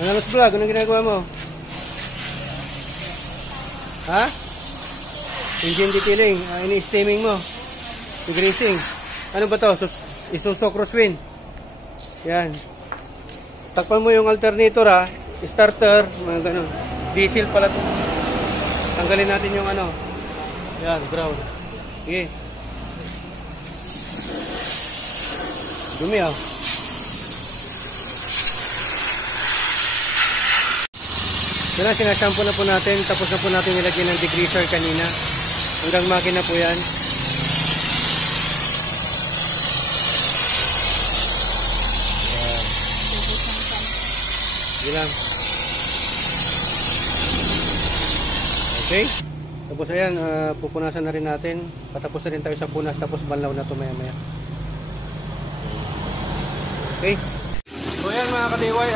Analos vlog, anong ginagawa mo? Ha? Engine detailing, ini-steaming mo. Degreasing. Ano ba to? Isuzu crosswind. Yan. Takpan mo yung alternator ha. Starter, mga ganun. Diesel pala to. Tanggalin natin yung ano. Yan, ground. Sige. Dumi ah. Yan na, sinashampoo na po natin. Tapos na po natin nilagyan ng degreaser kanina. Hanggang makina po yan. Yan. Sige lang. Okay. Tapos ayan, pupunasan na rin natin. Patapos na rin tayo sa punas. Tapos banlaw na ito maya maya. Okay. So ayan mga katiway.